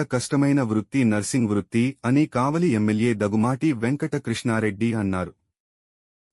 అత్యంత కష్టమైన వృత్తి నర్సింగ్ వృత్తి అని కావలి ఎమ్మెల్యే దగుమాటి వెంకట కృష్ణారెడ్డి అన్నారు.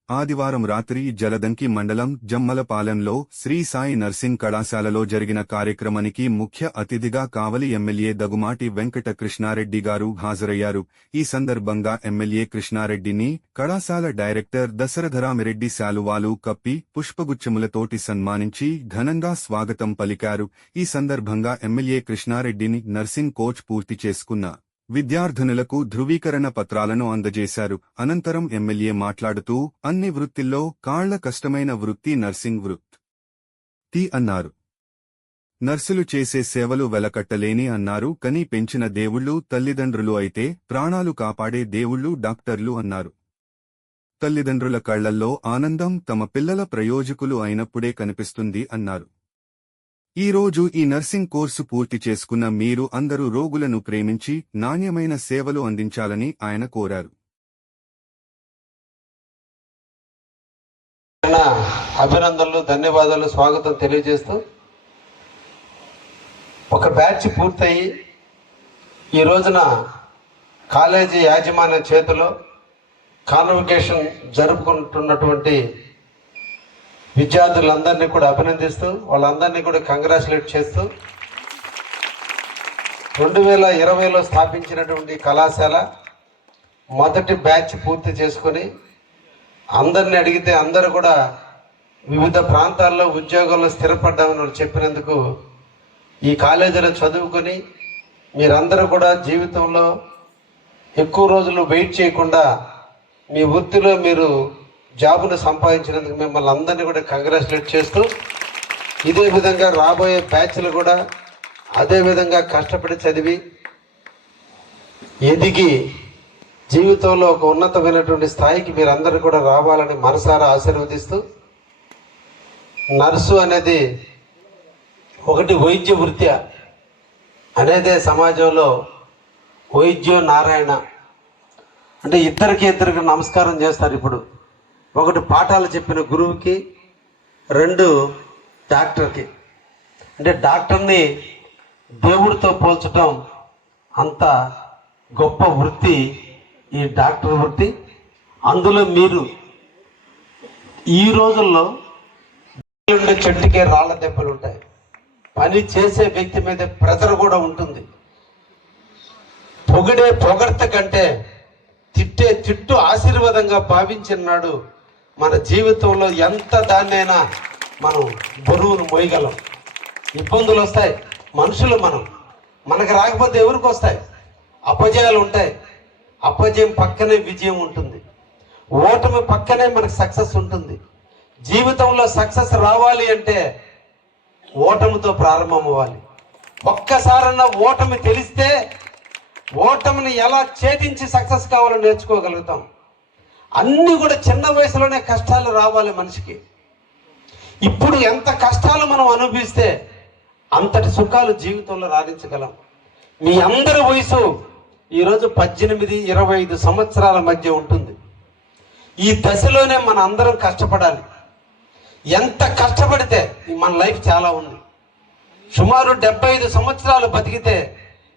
ఆదివారం రాత్రి జలదంకి మండలం జమ్మలపాలెంలో శ్రీ సాయి నర్సింగ్ కళాశాలలో జరిగిన కార్యక్రమానికి ముఖ్య అతిథిగా కావలి ఎమ్మెల్యే దగుమాటి వెంకట కృష్ణారెడ్డి గారు హాజరయ్యారు. ఈ సందర్భంగా ఎమ్మెల్యే కృష్ణారెడ్డిని కళాశాల డైరెక్టర్ దశరథరామిరెడ్డి శాలువాలు కప్పి పుష్పగుచ్చములతోటి సన్మానించి ఘనంగా స్వాగతం పలికారు. ఈ సందర్భంగా ఎమ్మెల్యే కృష్ణారెడ్డిని నర్సింగ్ కోచ్ పూర్తి చేసుకున్న విద్యార్థినులకు ధృవీకరణ పత్రాలను అందజేశారు. అనంతరం ఎమ్మెల్యే మాట్లాడుతూ అన్ని వృత్తిల్లో కాళ్ళ కష్టమైన వృత్తి నర్సింగ్ వృత్తి అన్నారు. నర్సులు చేసే సేవలు వెలకట్టలేని అన్నారు. కని పెంచిన దేవుళ్ళు తల్లిదండ్రులు అయితే ప్రాణాలు కాపాడే దేవుళ్ళు డాక్టర్లు అన్నారు. తల్లిదండ్రుల కళ్ళల్లో ఆనందం తమ పిల్లల ప్రయోజకులు అయినప్పుడే కనిపిస్తుంది అన్నారు. ఈ రోజు ఈ నర్సింగ్ కోర్సు పూర్తి చేసుకున్న మీరు అందరూ రోగులను ప్రేమించి నాణ్యమైన సేవలు అందించాలని ఆయన కోరారు. అభినందనలు ధన్యవాదాలు స్వాగతం తెలియజేస్తూ ఒక బ్యాచ్ పూర్తయి ఈ రోజున కాలేజీ యాజమాన్య చేతిలో కాన్వకేషన్ జరుపుకుంటున్నటువంటి విద్యార్థులందరినీ కూడా అభినందిస్తూ వాళ్ళందరినీ కూడా కంగ్రాచులేట్ చేస్తూ రెండు వేల ఇరవైలో స్థాపించినటువంటి కళాశాల మొదటి బ్యాచ్ పూర్తి చేసుకొని అందరిని అడిగితే అందరూ కూడా వివిధ ప్రాంతాల్లో ఉద్యోగాల్లో స్థిరపడ్డామని వాళ్ళు చెప్పినందుకు ఈ కాలేజీలో చదువుకొని మీరందరూ కూడా జీవితంలో ఎక్కువ రోజులు వెయిట్ చేయకుండా మీ వృత్తిలో మీరు జాబును సంపాదించినందుకు మిమ్మల్ని అందరినీ కూడా కంగ్రాచులేట్ చేస్తూ ఇదే విధంగా రాబోయే బ్యాచ్లు కూడా అదే విధంగా కష్టపడి చదివి ఎదిగి జీవితంలో ఒక ఉన్నతమైనటువంటి స్థాయికి మీరందరూ కూడా రావాలని మనసారా ఆశీర్వదిస్తూ నర్సు అనేది ఒకటి వైద్య వృత్తి అనేదే సమాజంలో వైద్యో నారాయణ అంటే ఇద్దరికి ఇద్దరికి నమస్కారం చేస్తారు ఇప్పుడు. ఒకటి పాఠాలు చెప్పిన గురువుకి రెండు డాక్టర్కి. అంటే డాక్టర్ని దేవుడితో పోల్చటం అంత గొప్ప వృత్తి ఈ డాక్టర్ వృత్తి. అందులో మీరు ఈ రోజుల్లో చెట్టుకే రాళ్ళ దెబ్బలు ఉంటాయి. పని చేసే వ్యక్తి మీద ప్రెజర్ కూడా ఉంటుంది. పొగిడే పొగడ్త కంటే తిట్టే తిట్టు ఆశీర్వాదంగా భావించినాడు మన జీవితంలో ఎంత దాన్నైనా మనం బరువును మోయగలం. ఇబ్బందులు వస్తాయి మనుషులు మనం. మనకు రాకపోతే ఎవరికి వస్తాయి? అపజయాలు ఉంటాయి. అపజయం పక్కనే విజయం ఉంటుంది. ఓటమి పక్కనే మనకు సక్సెస్ ఉంటుంది. జీవితంలో సక్సెస్ రావాలి అంటే ఓటమితో ప్రారంభం అవ్వాలి ఒక్కసారన్నా ఓటమి తెలిస్తే ఓటమిని ఎలా ఛేదించి సక్సెస్ కావాలో నేర్చుకోగలుగుతాం. అన్ని కూడా చిన్న వయసులోనే కష్టాలు రావాలి మనిషికి. ఇప్పుడు ఎంత కష్టాలు మనం అనుభవిస్తే అంతటి సుఖాలు జీవితంలో రాణించగలం. మీ అందరి వయసు ఈరోజు పద్దెనిమిది ఇరవై ఐదు సంవత్సరాల మధ్య ఉంటుంది. ఈ దశలోనే మన అందరం కష్టపడాలి. ఎంత కష్టపడితే మన లైఫ్ చాలా ఉంది. సుమారు డెబ్బై ఐదు సంవత్సరాలు బతికితే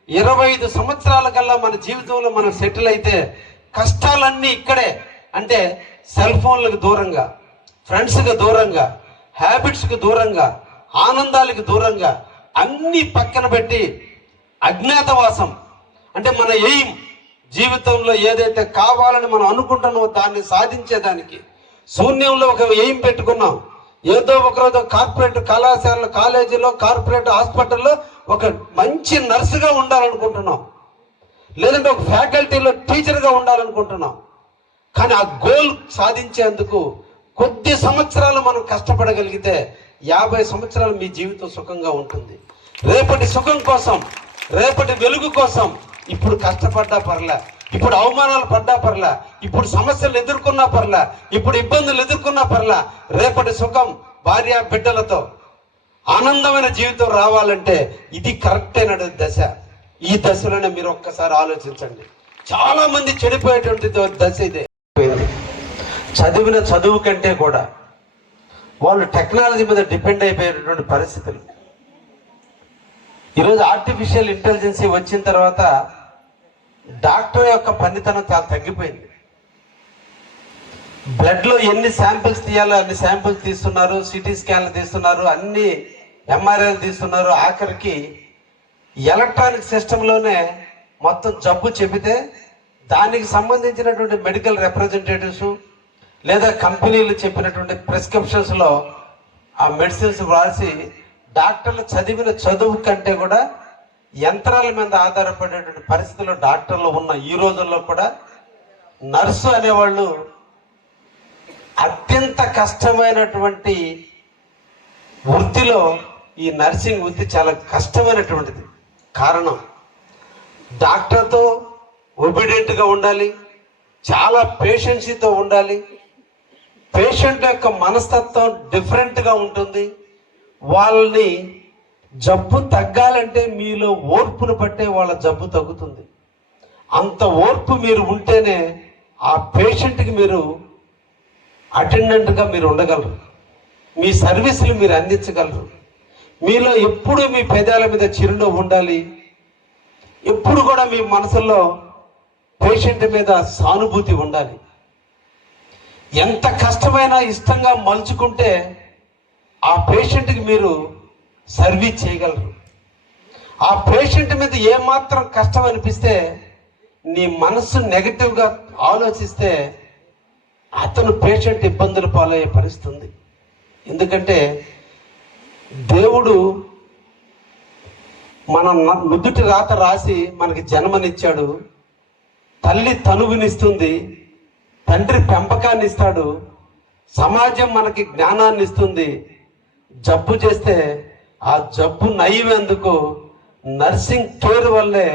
ఇరవై ఐదు సంవత్సరాల కల్లా మన జీవితంలో మనం సెటిల్ అయితే కష్టాలన్నీ ఇక్కడే అంటే సెల్ ఫోన్లకు దూరంగా ఫ్రెండ్స్కి దూరంగా హ్యాబిట్స్కి దూరంగా ఆనందాలకు దూరంగా అన్ని పక్కన పెట్టి అజ్ఞాతవాసం అంటే మన ఎయిమ్ జీవితంలో ఏదైతే కావాలని మనం అనుకుంటున్నామో దాన్ని సాధించేదానికి శూన్యంలో ఒక ఎయిమ్ పెట్టుకున్నాం. ఏదో ఒకరోజు కార్పొరేట్ కళాశాల కాలేజీలో కార్పొరేట్ హాస్పిటల్లో ఒక మంచి నర్సుగా ఉండాలనుకుంటున్నాం. లేదంటే ఒక ఫ్యాకల్టీలో టీచర్గా ఉండాలనుకుంటున్నాం. కానీ ఆ గోల్ సాధించేందుకు కొద్ది సంవత్సరాలు మనం కష్టపడగలిగితే యాభై సంవత్సరాలు మీ జీవితం సుఖంగా ఉంటుంది. రేపటి సుఖం కోసం రేపటి వెలుగు కోసం ఇప్పుడు కష్టపడ్డా పర్లే ఇప్పుడు అవమానాలు పడ్డా పర్లే ఇప్పుడు సమస్యలు ఎదుర్కొన్నా పర్లే ఇప్పుడు ఇబ్బందులు ఎదుర్కొన్నా పర్లే రేపటి సుఖం భార్య బిడ్డలతో ఆనందమైన జీవితం రావాలంటే ఇది కరెక్ట్ అయిన దశ. ఈ దశలోనే మీరు ఒక్కసారి ఆలోచించండి. చాలా మంది చెడిపోయేటువంటి దశ ఇదే. చదివిన చదువు కంటే కూడా వాళ్ళు టెక్నాలజీ మీద డిపెండ్ అయిపోయేటటువంటి పరిస్థితులు. ఈరోజు ఆర్టిఫిషియల్ ఇంటెలిజెన్సీ వచ్చిన తర్వాత డాక్టర్ యొక్క పనితనం చాలా తగ్గిపోయింది. బ్లడ్లో ఎన్ని శాంపిల్స్ తీయాలో అన్ని శాంపిల్స్ తీస్తున్నారు సిటీ స్కాన్లు తీస్తున్నారు అన్ని ఎంఆర్ఐలు తీస్తున్నారు. ఆఖరికి ఎలక్ట్రానిక్ సిస్టంలోనే మొత్తం జబ్బు చెబితే దానికి సంబంధించినటువంటి మెడికల్ రిప్రజెంటేటివ్స్ లేదా కంపెనీలు చెప్పినటువంటి ప్రిస్క్రిప్షన్స్లో ఆ మెడిసిన్స్ వ్రాసి డాక్టర్లు చదివిన చదువు కంటే కూడా యంత్రాల మీద ఆధారపడేటువంటి పరిస్థితుల్లో డాక్టర్లు ఉన్న ఈ రోజుల్లో కూడా నర్సు అనేవాళ్ళు అత్యంత కష్టమైనటువంటి వృత్తిలో ఈ నర్సింగ్ వృత్తి చాలా కష్టమైనటువంటిది. కారణం డాక్టర్తో ఒబిడెంట్గా ఉండాలి చాలా పేషెన్సీతో ఉండాలి పేషెంట్ యొక్క మనస్తత్వం డిఫరెంట్గా ఉంటుంది. వాళ్ళని జబ్బు తగ్గాలంటే మీలో ఓర్పును బట్టే వాళ్ళ జబ్బు తగ్గుతుంది. అంత ఓర్పు మీరు ఉంటేనే ఆ పేషెంట్కి మీరు అటెండెంట్గా మీరు ఉండగలరు. మీ సర్వీసులు మీరు అందించగలరు. మీలో ఎప్పుడు మీ పేదాల మీద చిరునవ్వు ఉండాలి. ఎప్పుడు కూడా మీ మనసులో పేషెంట్ మీద సానుభూతి ఉండాలి. ఎంత కష్టమైనా ఇష్టంగా మలుచుకుంటే ఆ పేషెంట్కి మీరు సర్వీస్ చేయగలరు. ఆ పేషెంట్ మీద ఏమాత్రం కష్టం అనిపిస్తే నీ మనసు నెగటివ్గా ఆలోచిస్తే అతను పేషెంట్ ఇబ్బందులు పాలయ్యే పరిస్థితుంది. ఎందుకంటే దేవుడు మన నుదుటి రాత రాసి మనకి జన్మనిచ్చాడు. తల్లి తనువునిస్తుంది. తండ్రి పెంపకాన్ని ఇస్తాడు. సమాజం మనకి జ్ఞానాన్ని ఇస్తుంది. జబ్బు చేస్తే ఆ జబ్బు నయ్యేందుకు నర్సింగ్ కేర్ వల్లే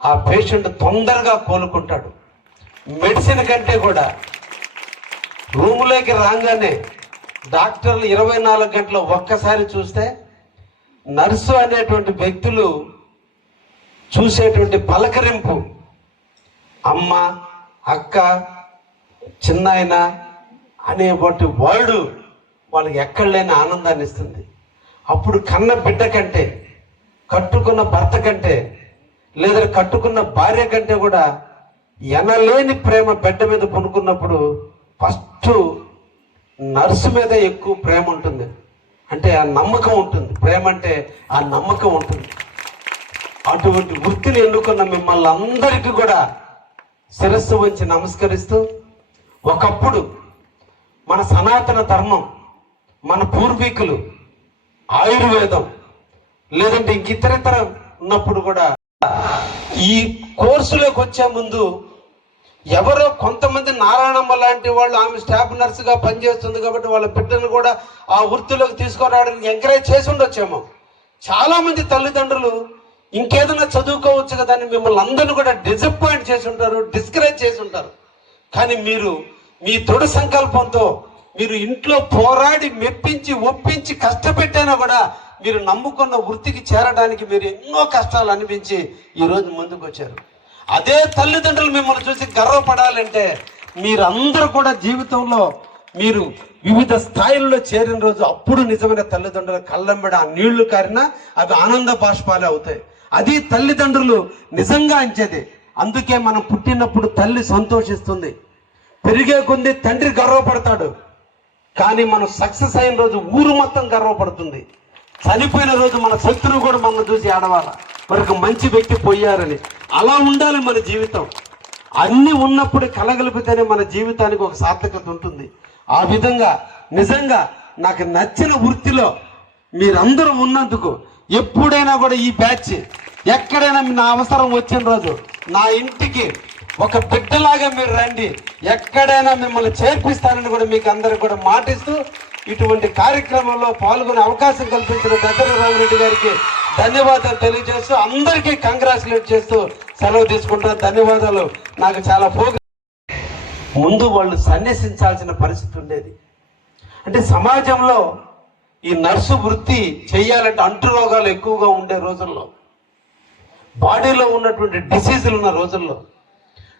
ఆ పేషెంట్ తొందరగా కోలుకుంటాడు. మెడిసిన్ కంటే కూడా రూములోకి రాగానే డాక్టర్లు ఇరవై నాలుగు గంటలు ఒక్కసారి చూస్తే నర్సు అనేటువంటి వ్యక్తులు చూసేటువంటి పలకరింపు అమ్మ అక్క చిన్నాయన అనేటువంటి వర్డ్ వాళ్ళకి ఎక్కడ లేని ఆనందాన్ని ఇస్తుంది. అప్పుడు కన్న బిడ్డ కంటే కట్టుకున్న భర్త కంటే లేదా కట్టుకున్న భార్య కంటే కూడా ఎనలేని ప్రేమ బిడ్డ మీద కొనుక్కున్నప్పుడు ఫస్ట్ నర్సు మీద ఎక్కువ ప్రేమ ఉంటుంది. అంటే ఆ నమ్మకం ఉంటుంది. ప్రేమ అంటే ఆ నమ్మకం ఉంటుంది. అటువంటి వృత్తిని ఎన్నుకున్న మిమ్మల్ని అందరికీ కూడా శిరస్సు వంచి నమస్కరిస్తూ ఒకప్పుడు మన సనాతన ధర్మం మన పూర్వీకులు ఆయుర్వేదం లేదంటే ఇంక ఇతరితర ఉన్నప్పుడు కూడా ఈ కోర్సులోకి వచ్చే ముందు ఎవరో కొంతమంది నారాయణమ్మ లాంటి వాళ్ళు ఆమె స్టాఫ్ నర్సుగా పనిచేస్తుంది కాబట్టి వాళ్ళ బిడ్డను కూడా ఆ వృత్తిలోకి తీసుకురావడానికి ఎంకరేజ్ చేసి ఉండొచ్చేమో. చాలామంది తల్లిదండ్రులు ఇంకేదైనా చదువుకోవచ్చు కదా అని మిమ్మల్ని అందరిని కూడా డిసప్పాయింట్ చేసి ఉంటారు డిస్కరేజ్ చేసి ఉంటారు. కానీ మీరు మీ దృఢ సంకల్పంతో మీరు ఇంట్లో పోరాడి మెప్పించి ఒప్పించి కష్టపెట్టైనా కూడా మీరు నమ్ముకున్న వృత్తికి చేరడానికి మీరు ఎన్నో కష్టాలు అనిపించి ఈరోజు ముందుకు వచ్చారు. అదే తల్లిదండ్రులు మిమ్మల్ని చూసి గర్వపడాలంటే మీరందరూ కూడా జీవితంలో మీరు వివిధ స్థాయిల్లో చేరిన రోజు అప్పుడు నిజమైన తల్లిదండ్రుల కళ్ళంబడి ఆ నీళ్ళు కారినా అవి ఆనంద బాష్పాలే అవుతాయి. అది తల్లిదండ్రులు నిజంగా అంచేది. అందుకే మనం పుట్టినప్పుడు తల్లి సంతోషిస్తుంది. పెరిగే కొద్దీ తండ్రి గర్వపడతాడు. కానీ మనం సక్సెస్ అయిన రోజు ఊరు మొత్తం గర్వపడుతుంది. చనిపోయిన రోజు మన శత్రువు కూడా మనం చూసి ఆడవాల మరొక మంచి వ్యక్తి పోయారని. అలా ఉండాలి మన జీవితం. అన్నీ ఉన్నప్పుడు కలగలిపితేనే మన జీవితానికి ఒక సార్థకత ఉంటుంది. ఆ విధంగా నిజంగా నాకు నచ్చిన వృత్తిలో మీరందరూ ఉన్నందుకు ఎప్పుడైనా కూడా ఈ బ్యాచ్ ఎక్కడైనా నా అవసరం వచ్చిన రోజు నా ఇంటికి ఒక బిడ్డలాగా మీరు రండి. ఎక్కడైనా మిమ్మల్ని చేర్పిస్తానని కూడా మీకు అందరికి కూడా మాటిస్తూ ఇటువంటి కార్యక్రమంలో పాల్గొనే అవకాశం కల్పించిన దగ్గర రామరెడ్డి గారికి ధన్యవాదాలు తెలియజేస్తూ అందరికీ కంగ్రాచులేట్ చేస్తూ సెలవు తీసుకుంటా. ధన్యవాదాలు. నాకు చాలా ప్రోగ్రాం ముందు వాళ్ళు సన్యసించాల్సిన పరిస్థితి ఉండేది. అంటే సమాజంలో ఈ నర్సు వృత్తి చేయాలంటే అంటు రోగాలు ఎక్కువగా ఉండే రోజుల్లో బాడీలో ఉన్నటువంటి డిసీజులు ఉన్న రోజుల్లో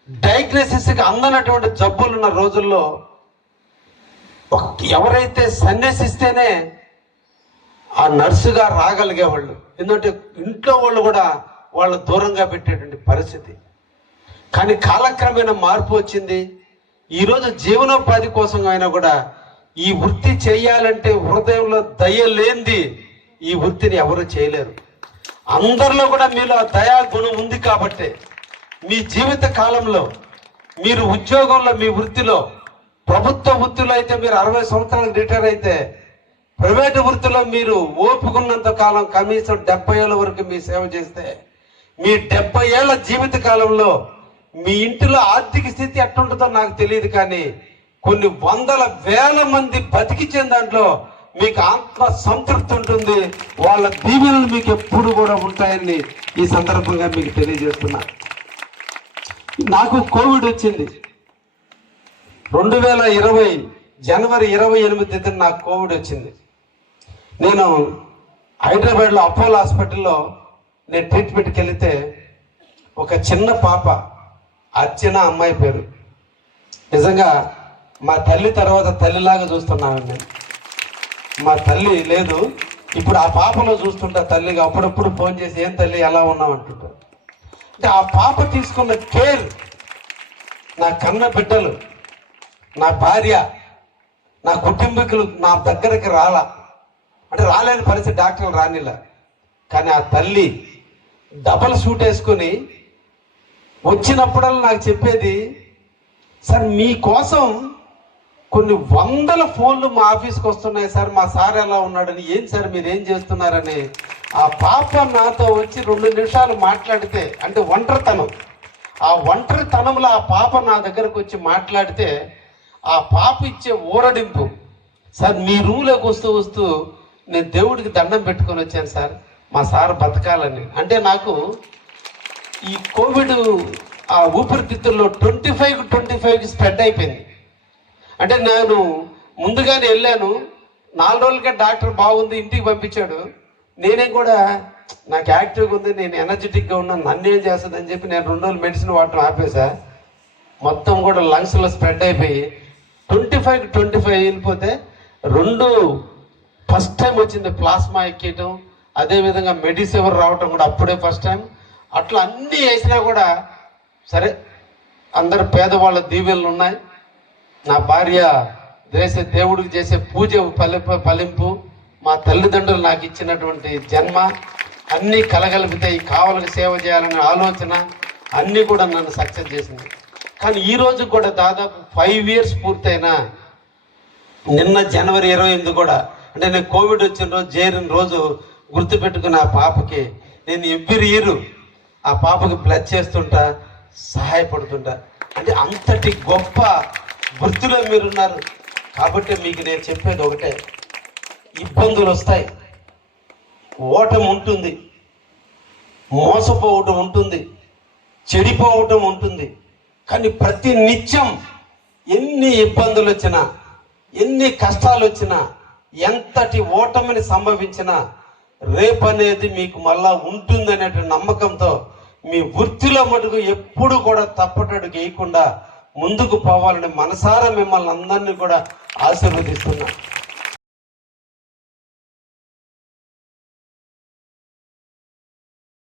డయాగ్నోసిస్కి అందనటువంటి జబ్బులు ఉన్న రోజుల్లో ఎవరైతే సన్యసిస్తేనే ఆ నర్సుగా రాగలిగేవాళ్ళు. ఎందుకంటే ఇంట్లో వాళ్ళు కూడా వాళ్ళు దూరంగా పెట్టేటువంటి పరిస్థితి. కానీ కాలక్రమేణా మార్పు వచ్చింది. ఈరోజు జీవనోపాధి కోసం అయినా కూడా ఈ వృత్తి చేయాలంటే హృదయంలో దయ లేనిది ఈ వృత్తిని ఎవరు చేయలేరు. అందరిలో కూడా మీలో ఆ దయా గుణం ఉంది కాబట్టే. మీ జీవిత కాలంలో మీరు ఉద్యోగంలో మీ వృత్తిలో ప్రభుత్వ వృత్తిలో అయితే మీరు అరవై సంవత్సరాలకు రిటైర్ అయితే ప్రైవేటు వృత్తిలో మీరు ఓపుకున్నంత కాలం కనీసం డెబ్బై ఏళ్ళ వరకు మీ సేవ చేస్తే మీ డెబ్బై ఏళ్ళ జీవిత కాలంలో మీ ఇంటిలో ఆర్థిక స్థితి ఎట్టుంటుందో నాకు తెలియదు కానీ కొన్ని వందల వేల మంది బతికించిన దాంట్లో మీకు ఆత్మ సంతృప్తి ఉంటుంది. వాళ్ళ దీవెనలు మీకు ఎప్పుడు కూడా ఉంటాయని ఈ సందర్భంగా మీకు తెలియజేస్తున్నాను నాకు కోవిడ్ వచ్చింది. రెండు వేల ఇరవై జనవరి ఇరవై ఎనిమిది నాకు కోవిడ్ వచ్చింది. నేను హైదరాబాద్లో అపోలో హాస్పిటల్లో నేను ట్రీట్మెంట్కి వెళితే ఒక చిన్న పాప అర్చన అమ్మాయి పేరు. నిజంగా మా తల్లి తర్వాత తల్లిలాగా చూస్తున్నాను నేను. మా తల్లి లేదు. ఇప్పుడు ఆ పాపలో చూస్తుంటా తల్లిగా. అప్పుడప్పుడు ఫోన్ చేసి ఏం తల్లి ఎలా ఉన్నాం అంటుంటారు అంటే ఆ పాప తీసుకున్న కేర్ నా కన్న బిడ్డలు నా భార్య నా కుటుంబీకులు నా దగ్గరికి రాలా. అంటే రాలేని పరిస్థితి డాక్టర్లు రానిలా. కానీ ఆ తల్లి డబల్ సూట్ వేసుకొని వచ్చినప్పుడల్లా నాకు చెప్పేది సార్ మీకోసం కొన్ని వందల ఫోన్లు మా ఆఫీస్కి వస్తున్నాయి సార్ మా సార్ ఎలా ఉన్నాడని ఏం సార్ మీరు ఏం చేస్తున్నారని ఆ పాప నాతో వచ్చి రెండు నిమిషాలు మాట్లాడితే అంటే ఒంటరితనం. ఆ ఒంటరితనంలో ఆ పాప నా దగ్గరకు వచ్చి మాట్లాడితే ఆ పాప ఇచ్చే ఊరడింపు సార్ మీ రూమ్లోకి వస్తూ వస్తూ నేను దేవుడికి దండం పెట్టుకొని వచ్చాను సార్ మా సార్ బతకాలని. అంటే నాకు ఈ కోవిడ్ ఆ ఊపిరితిత్తుల్లో ట్వంటీ ఫైవ్ ట్వంటీ ఫైవ్కి స్ప్రెడ్ అయిపోయింది. అంటే నేను ముందుగానే వెళ్ళాను. నాలుగు రోజులకే డాక్టర్ బాగుంది ఇంటికి పంపించాడు. నేనే కూడా నాకు యాక్టివ్గా ఉంది నేను ఎనర్జెటిక్గా ఉన్నాను నన్ను ఏం చేస్తుందని చెప్పి నేను రెండు రోజులు మెడిసిన్ వాడటం ఆపేసా. మొత్తం కూడా లంగ్స్లో స్ప్రెడ్ అయిపోయి ట్వంటీ ఫైవ్ ట్వంటీ ఫైవ్ వెళ్ళిపోతే రెండు ఫస్ట్ టైం వచ్చింది ప్లాస్మా ఎక్కేయటం అదేవిధంగా మెడిసివర్ రావటం కూడా అప్పుడే ఫస్ట్ టైం. అట్లా అన్నీ వేసినా కూడా సరే అందరు పేదవాళ్ళ దీవెనలు ఉన్నాయి. నా భార్య చేసే దేవుడికి చేసే పూజ ఫలింపు ఫలింపు మా తల్లిదండ్రులు నాకు ఇచ్చినటువంటి జన్మ అన్నీ కలగలిపితే ఈ కావలకు సేవ చేయాలనే ఆలోచన అన్నీ కూడా నన్ను సక్సెస్ చేసింది. కానీ ఈ రోజు కూడా దాదాపు ఫైవ్ ఇయర్స్ పూర్తయినా నిన్న జనవరి ఇరవై ఎనిమిది కూడా అంటే నేను కోవిడ్ వచ్చిన రోజు చేరిన రోజు గుర్తుపెట్టుకున్న ఆ పాపకి నేను ఎవ్రీ ఇయర్ ఆ పాపకి బ్లడ్ చేస్తుంటా సహాయపడుతుంటా. అంటే అంతటి గొప్ప వృత్తిలో మీరున్నారు. కాబట్టి మీకు నేను చెప్పేది ఒకటే. ఇబ్బందులు వస్తాయి. ఓటం ఉంటుంది. మోసపోవటం ఉంటుంది. చెడిపోవటం ఉంటుంది. కానీ ప్రతి నిత్యం ఎన్ని ఇబ్బందులు వచ్చినా ఎన్ని కష్టాలు వచ్చినా ఎంతటి ఓటమిని సంభవించినా రేపనేది మీకు మళ్ళా ఉంటుందనేటువంటి నమ్మకంతో మీ వృత్తిలో మటుకు ఎప్పుడు కూడా తప్పటడుగు వేయకుండా ముందుకు పోవాలని మనసారా మిమ్మల్ని అందరినీ కూడా ఆశీర్వదిస్తున్నాను